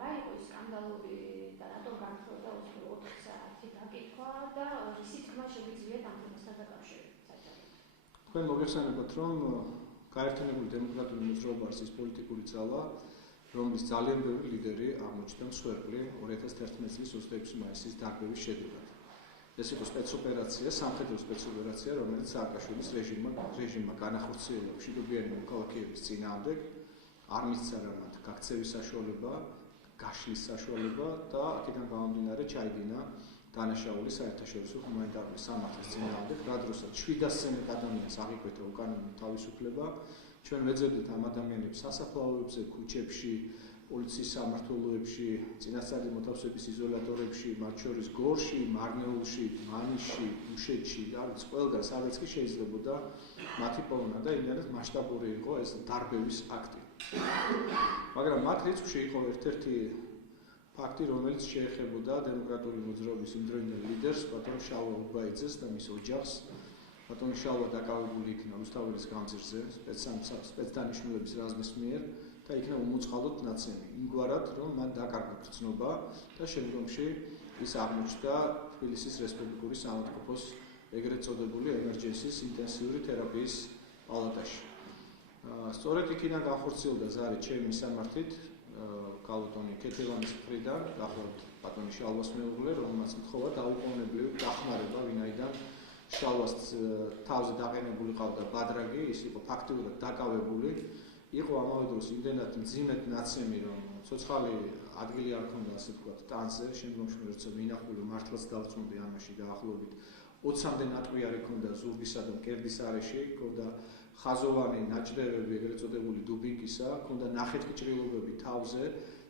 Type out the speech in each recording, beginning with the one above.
რა იყო ის სკანდალური და რატომ განხორციელდა 4 საათი დაკითხვა და ისი თქმა შეგვიძლია ამ თემასთან დაკავშირებით? თქვენ მოგეხსენებათ, რომ გაერთიანებული დემოკრატიული მოძრაობა არის ის პოლიტიკური ძალა, რომლის ძალიან ბევრი ლიდერი აღმოჩნდა მსხვერპლი 2011 წლის 26 მაისის დარბევის შედეგად. ეს იყო სპეცოპერაცია, სამხედრო სპეცოპერაცია, რომელიც სააკაშვილის რეჟიმმა განახორციელა მშვიდობიანი მოქალაქეების წინააღმდეგ, არ მისცა მათ გაქცევის საშუალება, გაშლის საშუალება და აქედან გამომდინარე ჩაიდინა დანაშაული საერთაშორისო ჰუმანიტარული სამართლის წინააღმდეგ, რა დროსაც 700-ზე ადამიანს აღიკვეთა უკანონო თავისუფლება. ჩვენ ვეძებდით ამ ადამიანებს სასაფლაოებზე, ქუჩებში, პოლიციის სამმართველოებში, წინასწარი მოთავსების იზოლატორებში, მათ შორის გორში, მარნეულში, მანიშში, უშეთში, არის ყველგან, სადაც კი შეიძლებოდა მათი პოვნა და იმდენად მასშტაბური იყო ეს დარბევის აქტი. მაგრამ მათ რიცხვში იყო ერთ-ერთი ფაქტი, რომელიც შეეხებოდა დემოკრატიული მოძრაობის იმდროინდელ ლიდერს, ბატონ შალვა უბაიძეს და მის ოჯახს. ბატონი შალვა დაკავებული იქნა რუსთაველის გამზირზე, სპეცდანიშნულების რაზმის მიერ და იქნა უმოწყალოდ ნაცემი. იმგვარად, რომ მან დაკარგა გრძნობა და შემდგომში ის აღმოჩნდა თბილისის რესპუბლიკური საავადმყოფოს ეგრეთ წოდებული ემერჯენსის ინტენსიური თერაპიის პალატაში. სწორედ იქიდან განხორციელდა ზარი ჩემი მისამართით კალოტონი კეთილანის მხრიდან, გახლავთ ბატონი შალვას მეუღლე, რომელმაც მთხოვა დაუყოვნებლივ დახმარება, ვინაიდან შალვას თავზე დაყენებული ყავდა ბადრაგი, ის იყო ფაქტიურად დაკავებული, იყო ამავე დროს იმდენად მძიმედ ნაცემი, რომ ცოცხალი ადგილი არ ჰქონდა, ასე ვთქვათ, ტანზე, შემდგომში როცა მინახული მართლაც დავწუნდი ამაში დაახლოებით 20-მდე ნატყვიარი ჰქონდა ზურგისა და მკერდის არეში, ჰქონდა ხაზოვანი ნაჭდევები, ეგრეთ წოდებული დუბინკისა, ჰქონდა ნახეთქი ჭრილობები თავზე,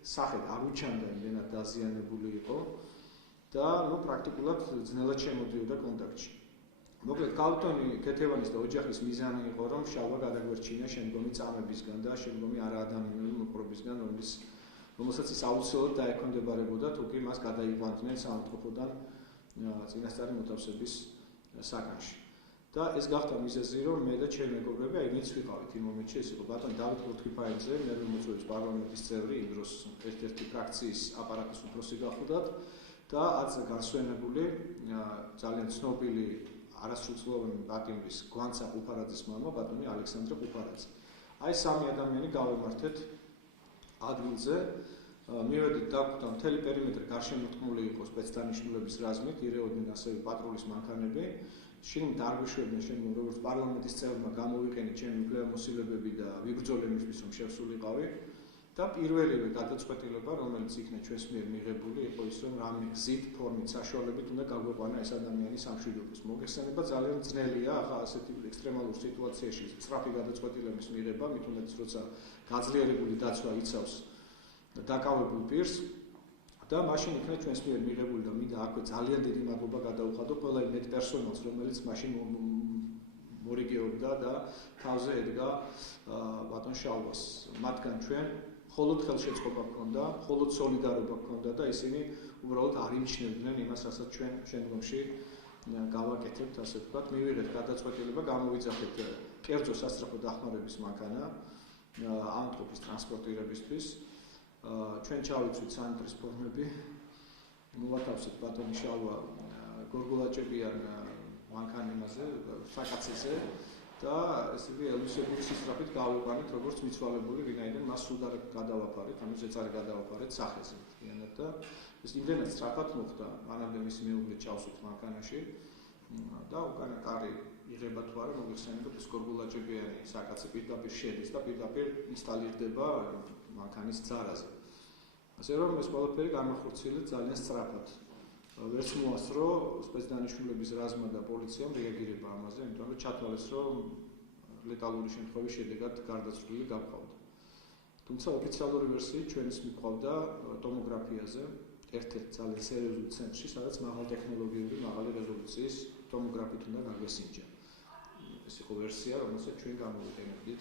სახედ არ უჩანდა, იმდენად დაზიანებული იყო და პრაქტიკულად ძნელად შემოდიოდა კონტაქტში. მოკლედ, კალტონი კეთევანის და ოჯახის მიზანი იყო, რომ შალვა გადაგვერჩინა შემდგომი წამებისგან და შემდგომი არაადამიანური მოპყრობისგან, რომელსაც ის აუცილებლად დაექვემდებარებოდა, თუ კი მას გადაიყვანდნენ საავადმყოფოდან წინასწარი მოთავსების საკანში. და ეს გახდა მიზეზი, რომ მე და ჩემი მეგობრები აინიც ვიყავით იმ მომენტში, ეს იყო ბატონ დავით კურთქიფაიძე, მერვე მოწვევის პარლამენტის წევრი, იმ დროს ერთ-ერთი ფრაქციის აპარატის უფროსი გახლდათ და აწ განსვენებული ძალიან ცნობილი არასრულწლოვანი პატიმრის გვანცა ყუფარაძის მამა, ბატონი ალექსანდრე ყუფარაძე. აი სამი ადამიანი გავემართეთ ადგილზე, მივედით დაგვხვდა მთელი პერიმეტრი გარშემორტყმული იყო სპეცდანიშნულების რაზმით, ირეოდნენ ასევე პატრულის მანქანები. შინ დარგვიშვებდნენ შემდგომ როგორც პარლამენტის წევრმა გამოვიყენე ჩემი უფლებამოსილებები და ვიბრძოლე მისთვის, რომ შევსულიყავი. და პირველივე გადაწყვეტილება, რომელიც იქნა ჩვენს მიერ მიღებული, იყო ის, რომ რამე გზით, ფორმით, საშუალებით უნდა გაგვეყვანა ეს ადამიანი სამშვიდობოს. მოგეხსენება ძალიან ძნელია, ახლა ასეთი ექსტრემალურ სიტუაციაში სწრაფი გადაწყვეტილების მიღება, მithumetes როცა გაძლიერებული დაცვა იცავს დაკავებულ პირს და მაშინ იქნა ჩვენს მიერ მიღებული და მინდა აქვე ძალიან დიდი მადლობა გადაუხადო ყველა იმ პერსონალს, რომელიც მაშინ მორიგეობდა და თავზე ედგა ბატონ შალვას. მათგან ჩვენ მხოლოდ ხელშეწყობა ჰქონდა, მხოლოდ სოლიდარობა ჰქონდა და ისინი უბრალოდ არ იმჩნევდნენ იმას, რასაც ჩვენ შემდგომში გავაკეთებთ, ასე ვთქვათ, მივიღეთ გადაწყვეტილება, გამოვიძახეთ კერძო სასწრაფო დახმარების მანქანა ავადმყოფის ტრანსპორტირებისთვის. ჩვენ ჩავიცვით სანიტრის ფორმები, მოვათავსეთ ბატონი შალვა გორგოლაჭებიან მანქანაზე, საკაცეზე და ესე იგი ელუსებული სისწრაფით გავიყვანეთ როგორც მიცვალებული, ვინაიდან მას სულ არ გადავაფარეთ, ანუ ზეწარი გადავაფარეთ სახეზე მთლიანად და ეს იმდენად სწრაფად მოხდა, მანამდე მისი მეუღლე ჩავსვით მანქანაში და უკანა კარი იღება თუ არა, მოგეხსენებათ ეს გორგოლაჭებიანი საკაცი პირდაპირ შედის და პირდაპირ ინსტალირდება მანქანის ძარაზე. ასე რომ ეს ყველაფერი გამახორციელეთ ძალიან სწრაფად. ვერც მოასწრო სპეცდანიშნულების რაზმმა და პოლიციამ რეაგირება ამაზე, იმიტომ რომ ჩათვალეს, რომ ლეტალური შემთხვევის შედეგად გარდაცვლილი გავყავდა. თუმცა ოფიციალური ვერსიით ჩვენს მიყვავდა ტომოგრაფიაზე, ერთ-ერთ ძალიან სერიოზულ ცენტრში, სადაც მაღალტექნოლოგიური, მაღალი რეზოლუციის ტომოგრაფით უნდა გაგვესინჯა. ეს იყო ვერსია, რომელსაც ჩვენ გამოვიყენებდით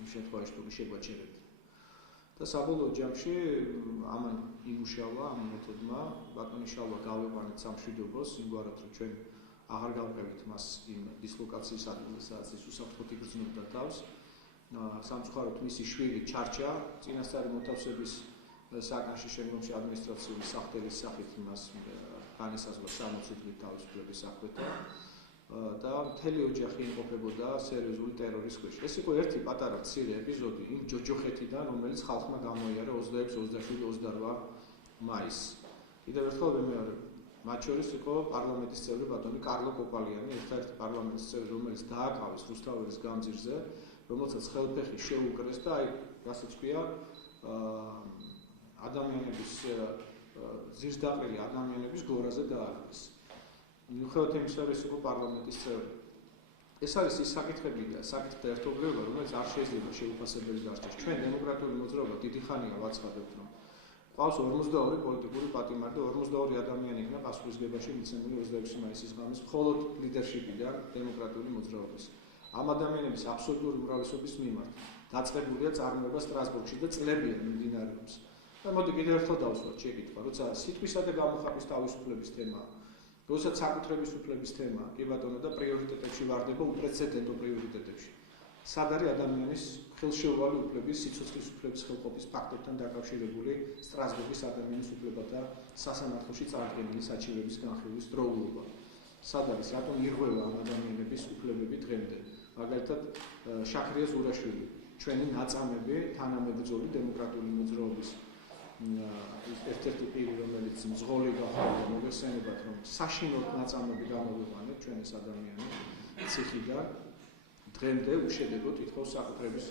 იმ შემთხვევაში, თუ შეგვაჩერებთ. და საბოლოო ჯამში ამან იმუშავა ამ მეთოდმა, ბატონი შალვა გავეყვანეთ სამშვიდობოს, იმგვარად რომ ჩვენ აღარ გავყევით მას იმ დისლოკაციის ადგილზე, სადაც ის უსაფრთხოდ იგრძნობდა თავს. სამწუხაროდ მისი შვილი ჩარჩა წინასწარი მოთავსების საკანში შემდგომში ადმინისტრაციული სახდელის სახით მას განესაზღვრა 60 დღით თავისუფლების საქმეთა და მთელი ოჯახი იმყოფებოდა სერიოზული ტერორის ქვეშ. ეს იყო ერთი პატარა მცირე ეპიზოდი იმ ჯოჯოხეთიდან, რომელიც ხალხმა გამოიარა 26, 27, 28 მაისს. კიდევ ერთხელ ვიმეორებ, მათ შორის იყო პარლამენტის წევრი ბატონი კარლო კოპალიანი, ერთ-ერთი პარლამენტის წევრი, რომელიც დააკავეს რუსთაველის გამზირზე, რომელსაც ხელფეხი შეუკრეს და აი, რასაც ქვია, ადამიანების ზირსდაყრილი ადამიანების გორაზე დააკრეს. მიუხედავად იმისა, რომ ის იყო პარლამენტის წევრი. ეს არის ის საკითხები და საკითხთა ერთობლიობა, რომელიც არ შეიძლება შეუფასებელი დარჩეს. ჩვენ დემოკრატიული მოძრაობა დიდი ხანია ვაცხადებთ, რომ ყავს 42 პოლიტიკური პატიმარი და 42 ადამიანი იქნა პასუხისგებაში მიცემული 26 მაისის ღამის მხოლოდ ლიდერშიპიდან დემოკრატიული მოძრაობის. ამ ადამიანების აბსოლუტური უმრავლესობის მიმართ დაწყებულია წარმოება სტრასბურგში და წლებია მიმდინარეობს. და მოდი კიდევ ერთხელ დავუსვათ შეკითხვა, როცა სიტყვისა და გამოხატვის თავისუფლების თემაა, როდესაც საკუთრების უფლების თემაა, კი ბატონო და პრიორიტეტებში ვარდება უპრეცედენტო პრიორიტეტებში. სად არის ადამიანის ხელშეუვალი უფლების, სიცოცხლის უფლების ხელყოფის ფაქტორთან დაკავშირებული სტრასბურგის ადამიანის უფლებათა სასამართლოში წარდგენილი საჩივრების განხილვის დროულობა. სად არის, რატომ ირღვევა ამ ადამიანების უფლებები დღემდე? მაგალითად, შაქრია ზურაშვილი, ჩვენი ნაწამები, თანამებრძოლი დემოკრატიული მოძრაობის ერთ-ერთი პირი, რომელიც მძღოლი გახდა, მოგესალმებათ, რომ საშინოდ ნაწამები გამოვიყვანეთ ჩვენ ეს ადამიანი ციხიდან. დღემდე უშედეგოდ ითხოვს საკუთრების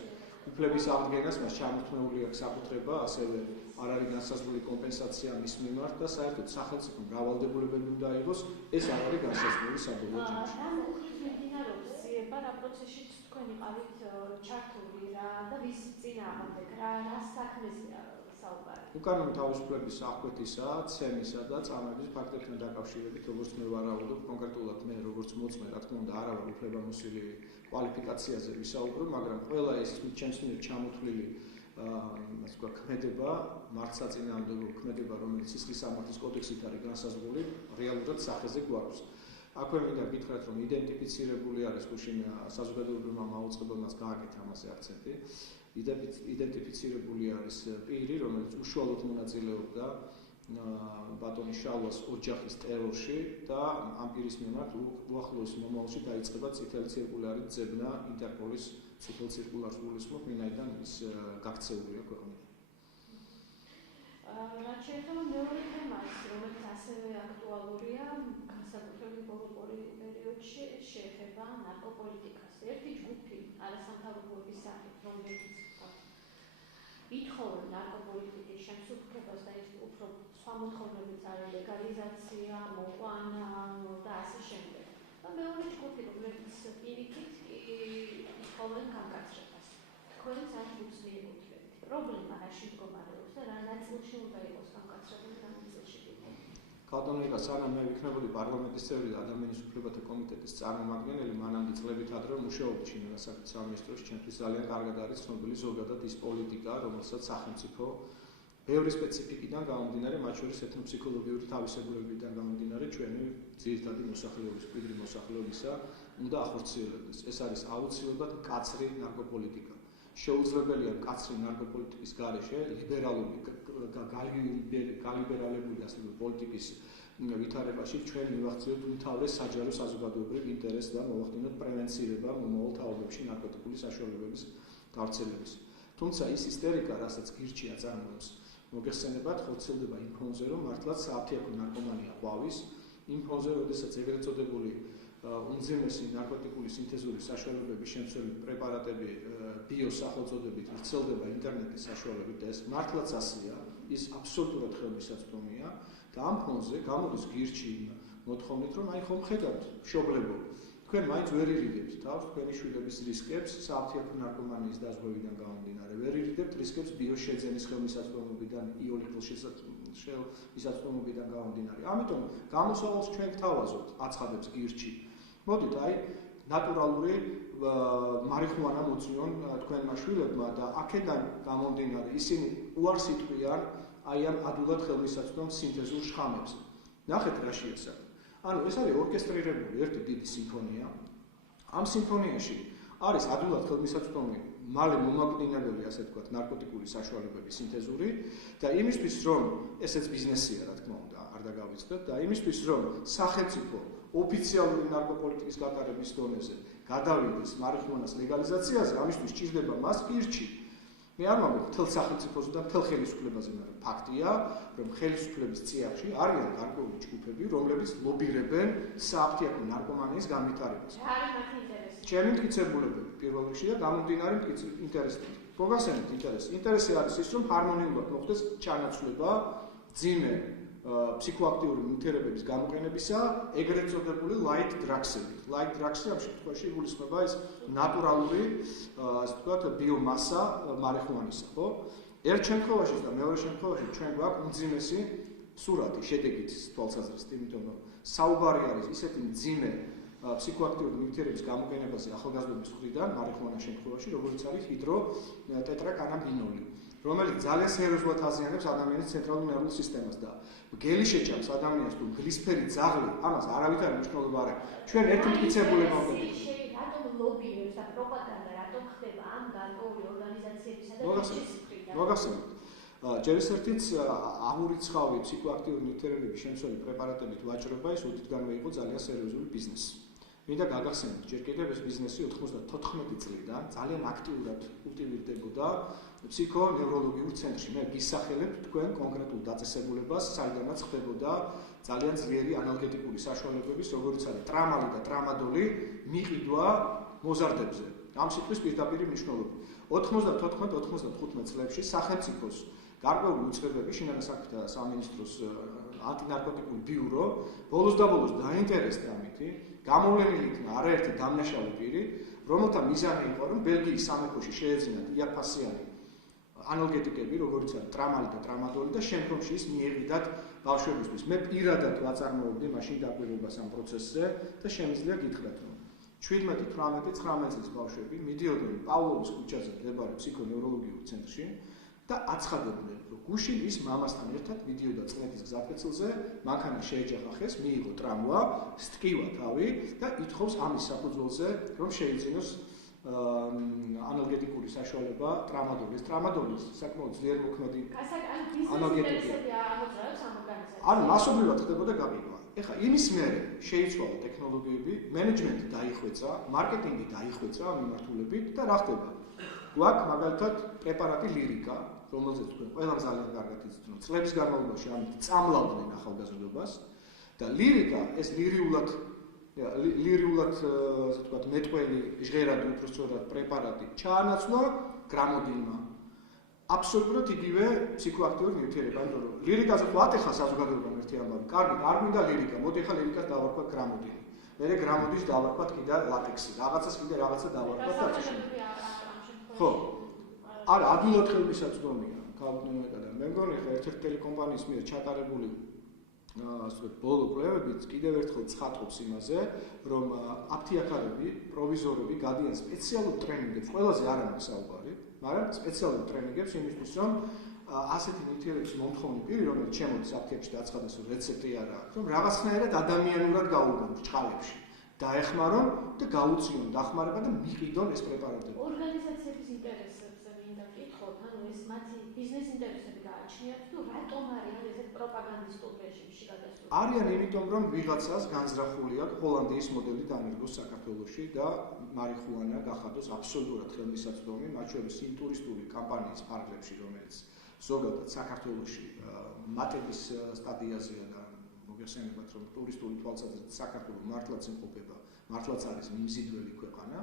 უფლების აღდგენას, მას ჩამოთმეული აქვს საკუთრება, ასევე არ არის განსაზღვრული კომპენსაცია მის მიმართ და საერთოდ სახელმწიფო მრავალდებულებები უნდა იყოს, ეს არ არის განსაზღვრული საბოლოო ჯამში. რა მიმდინარეობს ზიება, რა პროცესშიც თქვენ იყავით ჩართული და ვის წინააღმდეგ, რა საქმეზეა საუბარი? უკანონო თავისუფლების აღკვეთისა, ცემისა და წამების ფაქტებთან დაკავშირებით, როგორც მე ვარაუდობ, კონკრეტულად მე როგორც მოწმე, რა თქმა უნდა, არა ვარ უფლებამოსილი კვალიფიკაციაზე ვისაუბრებ, მაგრამ ყველა ეს ჩემს მიერ ჩამოთვლილი ასე ვთქვათ, ქმედება, მართლსაწინააღმდეგო ქმედება, რომელიც სისხლის სამართლის კოდექსით არის განსაზღვრული, რეალურად სახეზე გვაქვს. აქვე მინდა გითხრათ, რომ იდენტიფიცირებული არის გუშინ საზოგადოებრივმა მაუწყებელმაც გააკეთა ამაზე აქცენტი. იდენტიფიცირებული არის პირი, რომელიც უშუალოდ მონაწილეობდა ბატონის შალვას ოჯახის ტერორში და ამ პირის მიმართ უახლოეს მომავალში დაიწყება წითელი ციρკულარის ძებნა ინტერპოლის წითელ ცირკულარს გულისხმობ, ვინაიდან ის გაქცეულია ქვეყნიდან. რაც შეეხება მეორე თემას, რომელიც ასევე აქტუალურია, განსაკუთრებით ბოლო პერიოდში შეეხება ნარკოპოლიტიკას. ერთი ჯგუფი არასამთავრობოების სახით, რომელიც ითხოვენ ნარკოპოლიტიკის შემსუბუქებას და ის უფრო სხვა მოთხოვნებიც არის ლეგალიზაცია, მოყვანა და ასე შემდეგ. და მეორე ჯგუფი, რომელიც პირიქით ითხოვენ განკაცრებას. თქვენ ამ ჯგუფს მიეკუთვნებით. პრობლემა რაში მდგომარეობს და რა ნაწილში უნდა იყოს განკაცრებული და რა ნაწილში კი? კალდონიკა, სანამ მე ვიქნებოდი პარლამენტის წევრი და ადამიანის უფლებათა კომიტეტის წარმომადგენელი, მანამდე წლებით ადრე მუშაობდი ჩინეთის სამინისტროში, ჩემთვის ძალიან კარგად არის ცნობილი ზოგადად ის პოლიტიკა, რომელსაც სახელმწიფო ბევრი სპეციფიკიდან გამომდინარე, მათ შორის ეთნოფსიქოლოგიური თავისებურებიდან გამომდინარე, ჩვენი ძირითადი მოსახლეობის, მკვიდრი მოსახლეობისა უნდა ახორციელებდეს. ეს არის აუცილებლად მკაცრი ნარკოპოლიტიკა. შეუძლებელია მკაცრი ნარკოპოლიტიკის გარეშე ლიბერალური გალიბერალებული ასე პოლიტიკის ვითარებაში ჩვენ მივახციოთ უმთავრეს საჯარო საზოგადოებრივ ინტერესს და მოვახდინოთ პრევენცირება მომავალ თაობებში ნარკოტიკული საშუალებების გავრცელების. თუმცა ის ისტერიკა, რასაც გირჩი აწარმოებს, მოგეხსენებათ, ხორციელდება იმ ფონზე, რომ მართლაც საათიაქო ნარკომანია ყვავის, იმ ფონზე, როდესაც ეგრეთ წოდებული უმძიმესი ნარკოტიკული სინთეზური საშუალებების შემცველი პრეპარატები ბიოსახელწოდებით ვრცელდება ინტერნეტის საშუალებით და ეს მართლაც ასეა, ის აბსოლუტურად ხელმისაწვდომია და ამ ფონზე გამოდის გირჩი მოთხოვნით, რომ აი ხომ ხედავთ, მშობლებო, თქვენ მაინც ვერ ირიგებთ თავს თქვენი შვილების რისკებს საათიაქო ნარკომანიის დაზღვევიდან გამომდინარე, ვერ ირიგებთ რისკებს ბიოშეძენის ხელმისაწვდომობიდან, იოლიკოს მისაწვდომობიდან გამომდინარე. ამიტომ გამოსავალს ჩვენ გთავაზობთ, აცხადებს გირჩი. მოდით აი ნატურალური მარიხუანა მოწვიონ თქვენმა შვილებმა და აქედან გამომდინარე ისინი უარს იტყვიან აი ამ ადვილად ხელმისაწვდომ სინთეზურ შხამებს. ნახეთ რა შეესაბამება. ანუ ეს არის ორკესტრირებული ერთი დიდი სიმფონია. ამ სიმფონიაში არის ადვილად ხელმისაწვდომი მალე მომაკვდინებელი, ასე ვთქვათ, ნარკოტიკული საშუალებების სინთეზური და იმისთვის, რომ ესეც ბიზნესია, რა თქმა უნდა, არ დაგავიწყდეთ და იმისთვის, რომ სახელმწიფო ოფიციალური ნარკოპოლიტიკის გატარების დონეზე გადავიდეს მარიხუანას ლეგალიზაციაზე, ამისთვის სჭირდება მას პირჩი. მე არ ვამბობ მთელ სახელმწიფოზე და მთელ ხელისუფლებაზე, მაგრამ ფაქტია, რომ ხელისუფლების წიაღში არიან გარკვეული ჯგუფები, რომლებიც ლობირებენ სააფთიაქო ნარკომანიის განვითარებას. რა არის მათი ინტერესი? ჩემი მტკიცებულებები პირველ რიგში და გამომდინარე ინტერესით. მოგახსენებთ ინტერესი. ინტერესი არის ის, რომ ჰარმონიულად მოხდეს ჩანაცვლება ძიმე ფსიქოაქტიური ნივთიერებების გამოყენებისა, ეგრეთ წოდებული light drugs-ები. Light drugs-ი ამ შემთხვევაში იგულისხმება ის ნატურალური, ასე ვთქვათ, ბიომასა მარიხუანისა, ხო? ერთ შემთხვევაში და მეორე შემთხვევაში ჩვენ გვაქვს უმძიმესი სურათი შედეგით თვალსაზრისით, იმიტომ რომ საუბარი არის ისეთი მძიმე ფსიქოაქტიური ნივთიერების გამოყენებაზე ახალგაზრდობის მხრიდან მარიხუანას შემთხვევაში, როგორც არის ჰიდროტეტრაკანაბინოლი, რომელიც ძალიან სერიოზულად აზიანებს ადამიანის ცენტრალურ ნერვულ სისტემას და გელი შეჭამს ადამიანს თუ გლისფერი ძაღლი, ამას არავითარი მნიშვნელობა არ აქვს. ჩვენ ერთი მტკიცებულება ვქონდეთ. რატომ ლობირებს და პროპაგანდა რატომ ხდება ამ გარკვეული ორგანიზაციებისა და მოგახსენებთ. ჯერ ის ერთიც აღურიცხავი ფსიქოაქტიური ნივთიერებების შემცველი პრეპარატებით ვაჭრობა ის უდიდანვე იყო ძალიან სერიოზული ბიზნესი. მინდა გაგახსენოთ, ჯერ კიდევ ეს ბიზნესი 94 წლიდან ძალიან აქტიურად კულტივირდებოდა ფსიქონევროლოგიურ ცენტრში. მე გისახელებ თქვენ კონკრეტულ დაწესებულებას, საიდანაც ხდებოდა ძალიან ძლიერი ანალგეტიკური საშუალებების, როგორც არის ტრამალი და ტრამადოლი, მიყიდვა მოზარდებზე. ამ სიტყვის პირდაპირი მნიშვნელობა. 94-95 წლებში სახელმწიფოს გარკვეული უწყებები, შინაგან საქმეთა სამინისტროს ანტინარკოტიკული ბიურო, ბოლოს და ბოლოს დაინტერესდა ამითი, გამოვლენილი იქნა არაერთი დამნაშავე პირი, რომელთა მიზანი იყო, რომ ბელგიის სამეფოში შეეძინათ იაფფასიანი ანალგეტიკები, როგორც არის ტრამალი და ტრამადოლი და შემდგომში ის მიეღიდათ ბავშვებისთვის. მე პირადად ვაწარმოებდი მაშინ დაკვირვებას ამ პროცესზე და შემიძლია გითხრათ, რომ 17-18-19 წლის ბავშვები მიდიოდნენ პავლოვის ქუჩაზე მდებარე ფსიქონევროლოგიურ ცენტრში და აცხადებდნენ, რომ გუშინ ის მამასთან ერთად მიდიოდა წნეთის გზატკეცილზე, მანქანა შეეჯახა ხეს, მიიღო ტრამვა, სტკივა თავი და ითხოვს ამის საფუძველზე, რომ შეიძინოს ანალგეტიკური საშუალება ტრამადოლის. ტრამადოლის საკმაოდ ძლიერ მოქმედი ანალგეტიკები ამოძრავებს ამ ორგანიზაციას. ანუ მასობრივად ხდებოდა გაყიდვა. ეხლა იმის მერე შეიცვალა ტექნოლოგიები, მენეჯმენტი დაიხვეწა, მარკეტინგი დაიხვეწა ამ მიმართულებით და რა ხდება? გვაქვს მაგალითად პრეპარატი ლირიკა, რომელზეც თქვენ ყველამ ძალიან კარგად იცით, რომ წლების განმავლობაში ამით წამლავდნენ ახალგაზრდობას და ლირიკა ეს ლირიულად ასე ვთქვათ მეტყველი ჟღერადი უпростоრად პრეპარატი ჩაანაცვლა გრამოდინმა. აბსოლუტურად იგივე ფსიქოაქტიური ნივთიერება, იმიტომ რომ ლირიკაზე ხო ატეხა საზოგადოებამ ერთი ამბავი. კარგი, არ გვინდა ლირიკა, მოდი ახლა ლირიკას დავარქვათ გრამოდინი. მერე გრამოდის დავარქვათ კიდე ლატექსი, რაღაცას კიდე რაღაცა დავარქვათ და ასე შემდეგ. ხო. არა, ადვილად ხელმისაწვდომია, გავუდგენია და მე მგონი ხა ერთ-ერთი ტელეკომპანიის მიერ ჩატარებული ასე ვთქვათ, ბოლო კვლევებიც კიდევ ერთხელ ცხადყოფს იმაზე, რომ აფთიაქარები, პროვიზორები გადიან სპეციალურ ტრენინგებს, ყველაზე არ არის საუბარი, მაგრამ სპეციალურ ტრენინგებს იმისთვის, რომ ასეთი ნივთიერების მომთხოვნი პირი, რომელიც შემოდის აფთიაქში დააცხადეს, რომ რეცეპტი არ აქვს, რომ რაღაცნაირად ადამიანურად გაუგონ ბრჭყალებში. დაეხმარონ და გაუწიონ დახმარება და მიყიდონ ეს პრეპარატები. ორგანიზაციების ინტერესებზე მინდა ვკითხოთ, ანუ ეს მათი ბიზნეს ინტერესები გააჩნიათ თუ რატომ არიან ესეთ პროპაგანდისტულ რეჟიმში გადასული? არიან იმიტომ, რომ ვიღაცას განზრახული აქვს ჰოლანდიის მოდელი დაანერგოს საქართველოში და მარიხუანა გახადოს აბსოლუტურად ხელმისაწვდომი, მათ შორის იმ ტურისტული კამპანიის ფარგლებში, რომელიც ზოგადად საქართველოში მატების სტადიაზეა და მოგეხსენებათ, რომ ტურისტული თვალსაზრისით საქართველო მართლაც იმყოფება, მართლაც არის მიმზიდველი ქვეყანა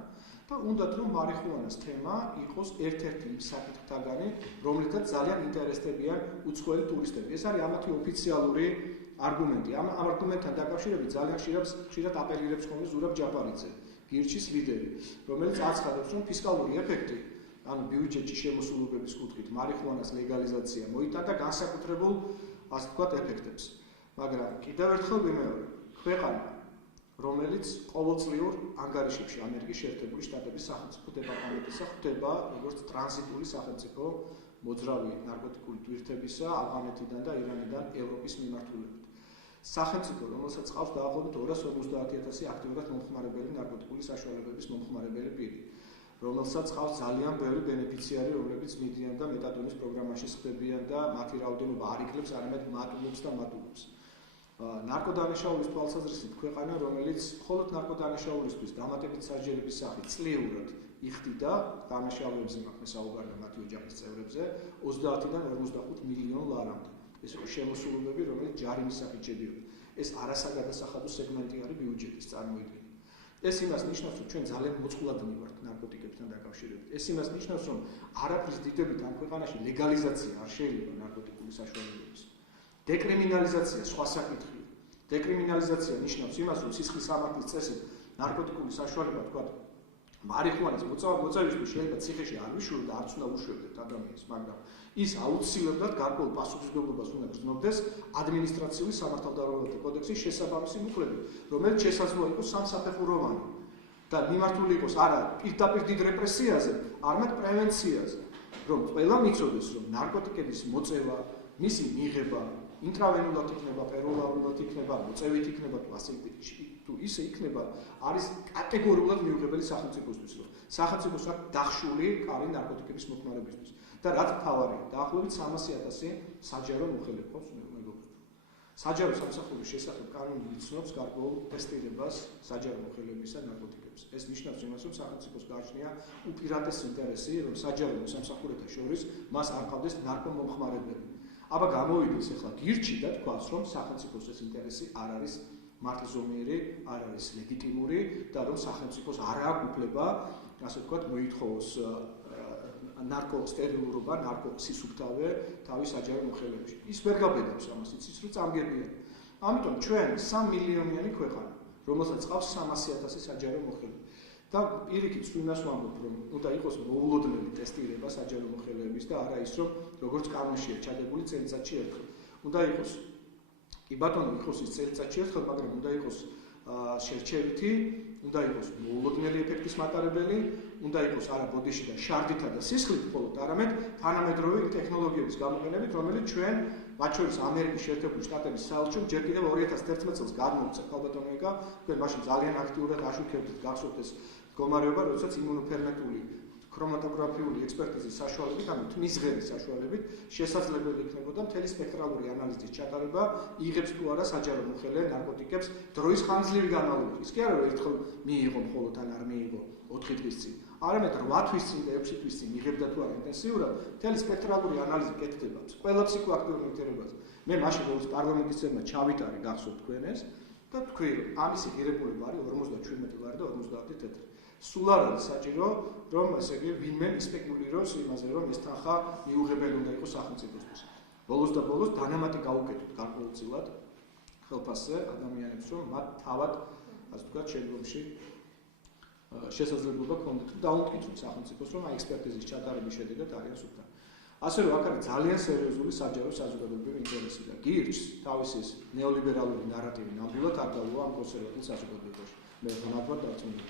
და უნდათ რომ მარიხუანას თემა იყოს ერთ-ერთი იმ საკითხთაგანი, რომლითაც ძალიან ინტერესდებიან უცხოელი ტურისტები. ეს არის ამათი ოფიციალური არგუმენტი. ამ არგუმენტთან დაკავშირებით ძალიან ხშირად აპელირებს ხოლმე ზურაბ ჯაფარიძე, გირჩის ლიდერი, რომელიც აცხადებს, რომ ფისკალური ეფექტი, ანუ ბიუჯეტში შემოსულობების კუთხით მარიხუანას ლეგალიზაცია მოიტანდა განსაკუთრებულ, ასე ვთქვათ, ეფექტებს. მაგრამ კიდევ ერთხელ ვიმეორებ, ქვეყანა, რომელიც ყოველწლიურ ანგარიშებში ამერიკის შეერთებული შტატების სახელმწიფო დეპარტამენტისა ხვდება როგორც ტრანზიტული სახელმწიფო მოძრავი ნარკოტიკული ტვირთებისა ავღანეთიდან და ირანიდან ევროპის მიმართულებით. სახელმწიფო, რომელსაც ყავს დაახლოებით 250,000 აქტიურად მომხმარებელი ნარკოტიკული საშუალებების მომხმარებელი პირი. რომელსაც ყავს ძალიან ბევრი ბენეფიციარი, რომლებიც მიდიან და მეტადონის პროგრამაში ხდებიან და მათი რაოდენობა არ იკლებს, არამედ მატულობს და მატულობს. ნარკოდანაშაულის თვალსაზრისით ქვეყანა, რომელიც მხოლოდ ნარკოდანაშაულისთვის დამატებით სასჯელების სახით წლიურად იხდიდა დანაშაულებზე, მაქვს მე საუბარი მათი ოჯახის წევრებზე, 30-დან 45 მილიონ ლარამდე. ეს იყო შემოსულობები, რომელიც ჯარიმის სახით შედიოდა. ეს არასაგადასახადო სეგმენტი არის ბიუჯეტის წარმოიდგენა. ეს იმას ნიშნავს, რომ ჩვენ ძალიან მოწყვლადნი ვართ ნარკოტიკებთან დაკავშირებით. ეს იმას ნიშნავს, რომ არაფრის დიდებით ამ ქვეყანაში ლეგალიზაცია არ შეიძლება ნარკოტიკული საშუალებების. დეკრიმინალიზაცია სხვა საკითხია. დეკრიმინალიზაცია ნიშნავს იმას, რომ სისხლის სამართლის წესით ნარკოტიკული საშუალება, თქვა, მარიხუანის მოწავისთვის შეიძლება ციხეში არ ვიშურო და არც უნდა უშვებდეთ ადამიანს, მაგრამ ის აუცილებლად გარკვეულ პასუხისმგებლობას უნდა გრძნობდეს ადმინისტრაციული სამართალდამცავი კოდექსის შესაბამისი მუხლებით, რომელიც შესაძლოა იყოს სამსახუროვანი და მიმართული იყოს არა პირდაპირ დიდ რეპრესიაზე, არამედ პრევენციაზე, რომ ყველა მიცოდეს, რომ ნარკოტიკების მოწევა, მისი მიღება ინტრავენულად იქნება, პეროლარულად იქნება, მოწევით იქნება თუ ისე იქნება, არის კატეგორიულად მიუღებელი სახელმწიფოსთვის, რომ სახელმწიფოს აქვს დახშული კარი ნარკოტიკების მოხმარებისთვის. და რაც მთავარია, დაახლოებით 300,000 საჯარო მოხელე ყავს მეგობრებო. საჯარო სამსახურის შესახებ კანონი იცნობს გარკვეულ ტესტირებას საჯარო მოხელებისა ნარკოტიკებს. ეს ნიშნავს იმას, რომ სახელმწიფოს გააჩნია უპირატეს ინტერესი, რომ საჯარო სამსახურეთა შორის მას არ ყავდეს ნარკომომხმარებლები. აბა გამოვიდეს ახლა გირჩი და თქვას, რომ სახელმწიფოს ეს ინტერესი არ არის მართლზომიერი, არ არის ლეგიტიმური და რომ სახელმწიფოს არ აქვს უფლება, ასე ვთქვათ, მოითხოვოს ნარკოსტერილურობა, ნარკოსისუფთავე თავის საჯარო მოხელეებში. ის ვერ გაბედავს ამას, იცის რომ წამგებიანი. ამიტომ ჩვენ 3 მილიონიანი ქვეყანა, რომელსაც ყავს 300,000 საჯარო მოხელე. და პირიქით იმას ვამბობ, რომ უნდა იყოს მოულოდნელი ტესტირება საჯარო მოხელეების და არა ის, რომ როგორც კანონშია ჩადებული წელიწადში ერთხელ. უნდა იყოს კი ბატონო, იყოს ის წელიწადში ერთხელ, მაგრამ უნდა იყოს შერჩევითი, უნდა იყოს მოულოდნელი ეფექტის მატარებელი, უნდა იყოს არა ბოდიში და შარდითა და სისხლით მხოლოდ, არამედ თანამედროვე ტექნოლოგიების გამოყენებით, რომელიც ჩვენ მათ შორის ამერიკის შეერთებული შტატების საელჩომ ჯერ კიდევ 2011 წელს გადმოუცა ხალბატონიკა, თქვენ მაშინ ძალიან აქტიურად აშუქებდით გახსოვთ ეს მდგომარეობა, როდესაც იმუნოფერმენტული ქრომატოგრაფიული ექსპერტიზის საშუალებით, ანუ თმისღერის საშუალებით შესაძლებელი იქნებოდა მთელი სპექტრალური ანალიზის ჩატარება, იღებს თუ არა საჯარო მოხელე ნარკოტიკებს დროის ხანგრძლივი განმავლობაში. ის კი არა რომ ერთხელ მიიღო მხოლოდ ან არ მიიღო 4 დღის წინ, არამედ 8 თვის წინ და 6 თვის წინ იღებდა თუ არა ინტენსიურად, მთელი სპექტრალური ანალიზი კეთდება ყველა ფსიქოაქტიურ ნივთიერებაზე. მე მაშინ როგორც პარლამენტის წევრმა ჩავიტარე გახსოვთ თქვენ ეს და თქვი რომ ამისი ღირებულება არის 57 ლარი და 50 თეთრი. სულ არ არის საჭირო, რომ ესე იგი ვინმე ისპეკულიროს იმაზე, რომ ეს თანხა მიუღებელი უნდა იყოს სახელმწიფოსთვის. ბოლოს და ბოლოს დანამატი გაუკეთოთ გარკვეულწილად ხელფასზე ადამიანებს, რომ მათ თავად, ასე ვთქვათ, შემდგომში შესაძლებლობა ქონდეთ, რომ დაუმტკიცოთ სახელმწიფოს, რომ აი ექსპერტიზის ჩატარების შედეგად არის სუფთა. ასე რომ აქ არის ძალიან სერიოზული საჯარო საზოგადოებრივი ინტერესი და გირჩს თავისი ნეოლიბერალური ნარატივი ნამდვილად არ დაუვა ამ კონსერვატულ საზოგადოებაში. მე განაკვეთ დავწუნდი.